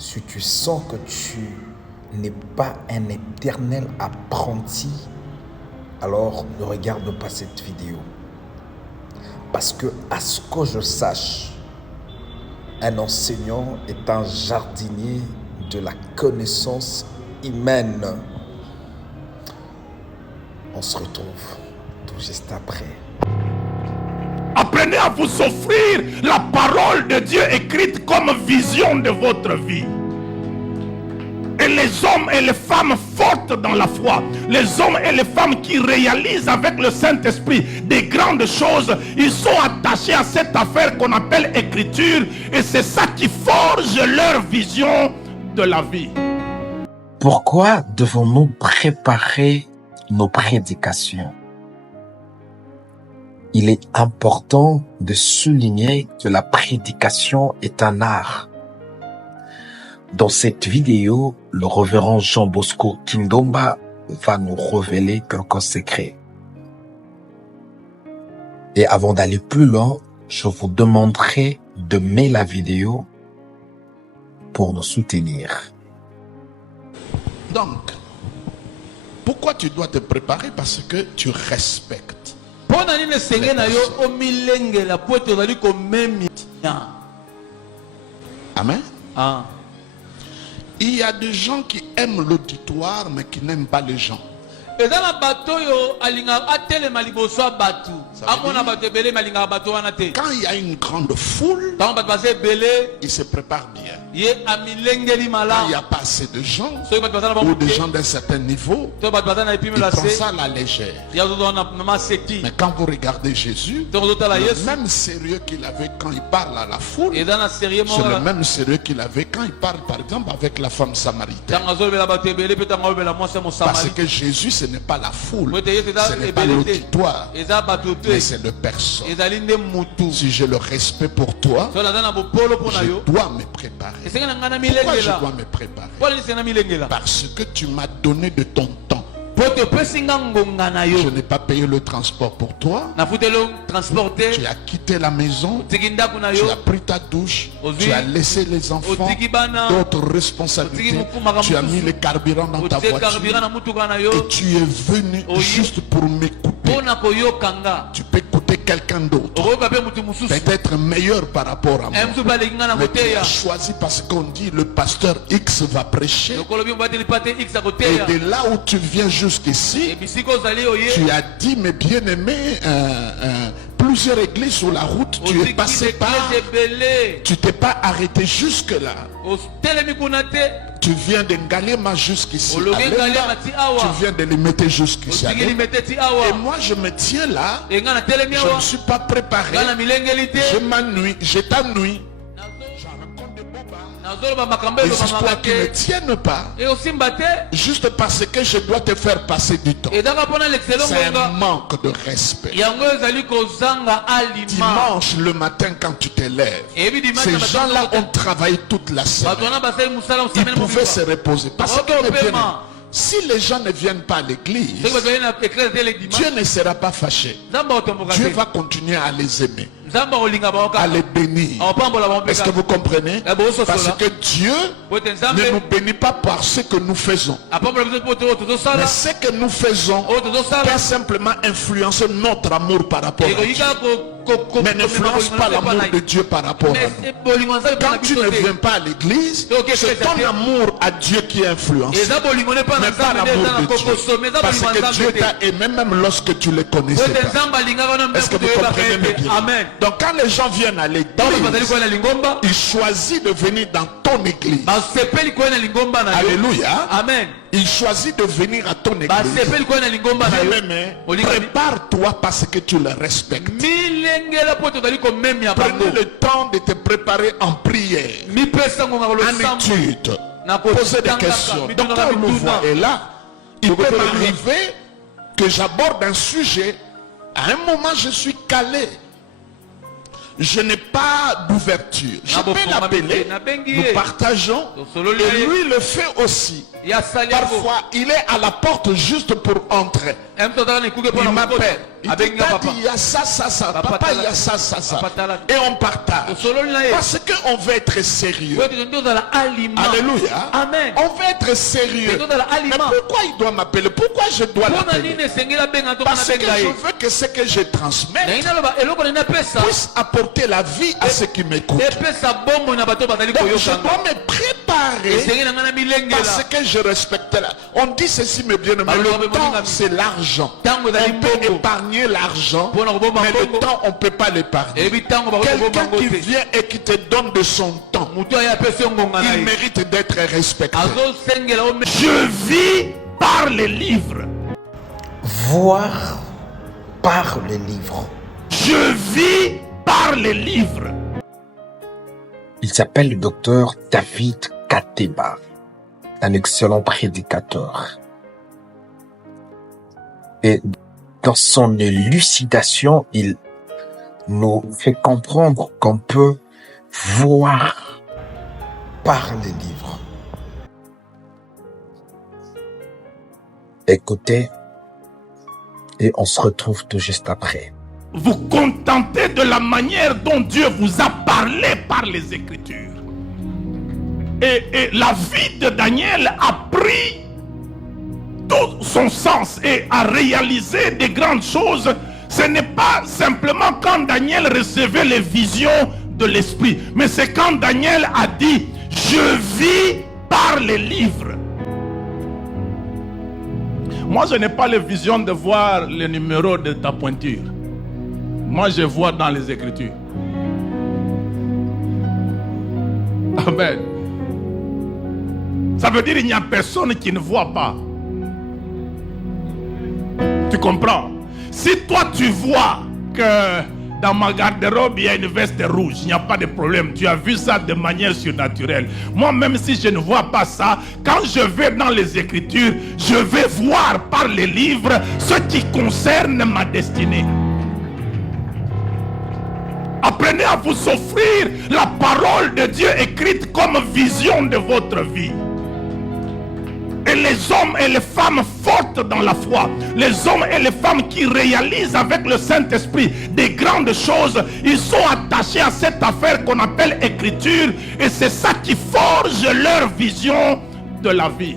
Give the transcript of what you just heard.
Si tu sens que tu n'es pas un éternel apprenti, alors ne regarde pas cette vidéo. Parce que, à ce que je sache, un enseignant est un jardinier de la connaissance humaine. On se retrouve tout juste après. Apprenez à vous offrir la parole de Dieu écrite comme vision de votre vie. Et les hommes et les femmes fortes dans la foi, les hommes et les femmes qui réalisent avec le Saint-Esprit des grandes choses, ils sont attachés à cette affaire qu'on appelle écriture, et c'est ça qui forge leur vision de la vie. Pourquoi devons-nous préparer nos prédications? Il est important de souligner que la prédication est un art. Dans cette vidéo, le révérend Jean Bosco Kindomba va nous révéler quelques secrets. Et avant d'aller plus loin, je vous demanderai d'aimer la vidéo pour nous soutenir. Donc, pourquoi tu dois te préparer? Parce que tu respectes. Amen. Ah. Il y a des gens qui aiment l'auditoire mais qui n'aiment pas les gens. Quand il y a une grande foule, il se prépare bien. Quand il n'y a pas assez de gens ou des gens d'un certain niveau, il prend ça à la légère. Mais quand vous regardez Jésus, le même sérieux qu'il avait quand il parle à la foule, c'est le même sérieux qu'il avait quand il parle par exemple avec la femme samaritaine. Parce que Jésus, ce n'est pas la foule, ce n'est pas l'auditoire, mais c'est le personne. Si j'ai le respect pour toi, je dois me préparer. Pourquoi je dois me préparer? Parce que tu m'as donné de ton temps. Je n'ai pas payé le transport pour toi. Tu as quitté la maison. Tu as pris ta douche. Tu as laissé les enfants, d'autres responsabilités. Tu as mis le carburant dans ta voiture. Et tu es venu juste pour m'écouter. Tu peux écouter quelqu'un d'autre, peut-être meilleur par rapport à moi. Mais tu as choisi parce qu'on dit le pasteur X va prêcher. Et de là où tu viens jusqu'ici, tu as dit, mes bien-aimés, plusieurs églises sur la route, tu es passé par, tu t'es pas arrêté jusque là. Tu viens de Ngalema jusqu'ici. Tu viens de les mettre jusqu'ici. Et moi je me tiens là. Je ne suis pas préparé. Je m'ennuie. Je t'ennuie. Les histoires qui ne tiennent pas, juste parce que je dois te faire passer du temps. C'est un manque de respect. Dimanche le matin quand tu te lèves, ces gens-là ont travaillé toute la semaine. Ils pouvaient se reposer. Parce que si les gens ne viennent pas à l'église, Dieu ne sera pas fâché. Dieu va continuer à les aimer, à les bénir. Est-ce que vous comprenez? Parce que Dieu ne nous bénit pas par ce que nous faisons, mais ce que nous faisons peut simplement influencer notre amour par rapport à Dieu, mais n'influence pas l'amour de Dieu par rapport à nous. Quand tu ne viens pas à l'église, c'est ton amour à Dieu qui est influencé, mais pas l'amour de Dieu. Parce que Dieu t'a aimé même lorsque tu ne le connaissais pas. Est-ce que vous comprenez bien? Amen. Donc quand les gens viennent à l'église, ils choisissent de venir dans ton église. Alléluia. Amen. Ils choisissent de venir à ton église. Prépare-toi parce que tu le respectes. Prenez le temps de te préparer en prière, en étude, poser des questions. Donc quand le voix est là, il peut m'arriver que j'aborde un sujet. À un moment je suis calé, je n'ai pas d'ouverture. Je peux l'appeler, nous partageons, et lui le fait aussi. Parfois il est à la porte juste pour entrer. Il m'appelle. Il dit, il y a ça, papa, il y a ça. Et on partage. Parce qu'on veut être sérieux. Alléluia. Amen. On veut être sérieux. Mais pourquoi il doit m'appeler? Pourquoi je dois l'appeler? Parce que je veux que ce que je transmets puisse apporter la vie à ceux qui m'écoutent. Donc je dois me préparer parce que je respecte là. On dit ceci, mes bien-aimés, le temps c'est l'argent. On peut épargner l'argent, mais le temps on ne peut pas l'épargner. Quelqu'un qui vient et qui te donne de son temps, il mérite d'être respecté. Je vis par les livres. Voir par les livres. Je vis par les livres. Il s'appelle le docteur David Kateba, un excellent prédicateur. Et dans son élucidation, il nous fait comprendre qu'on peut voir par les livres. Écoutez, et on se retrouve tout juste après. Vous contentez de la manière dont Dieu vous a parlé par les Écritures. Et la vie de Daniel a pris tout son sens et a réalisé des grandes choses. Ce n'est pas simplement quand Daniel recevait les visions de l'esprit, mais c'est quand Daniel a dit « Je vis par les livres ». Moi, je n'ai pas les visions de voir le numéro de ta pointure. Moi, je vois dans les Écritures. Amen. Ça veut dire qu'il n'y a personne qui ne voit pas. Tu comprends? Si toi, tu vois que dans ma garde-robe, il y a une veste rouge, il n'y a pas de problème. Tu as vu ça de manière surnaturelle. Moi, même si je ne vois pas ça, quand je vais dans les Écritures, je vais voir par les livres ce qui concerne ma destinée. Apprenez à vous offrir la parole de Dieu écrite comme vision de votre vie. Et les hommes et les femmes fortes dans la foi, les hommes et les femmes qui réalisent avec le Saint-Esprit des grandes choses, ils sont attachés à cette affaire qu'on appelle écriture, et c'est ça qui forge leur vision de la vie.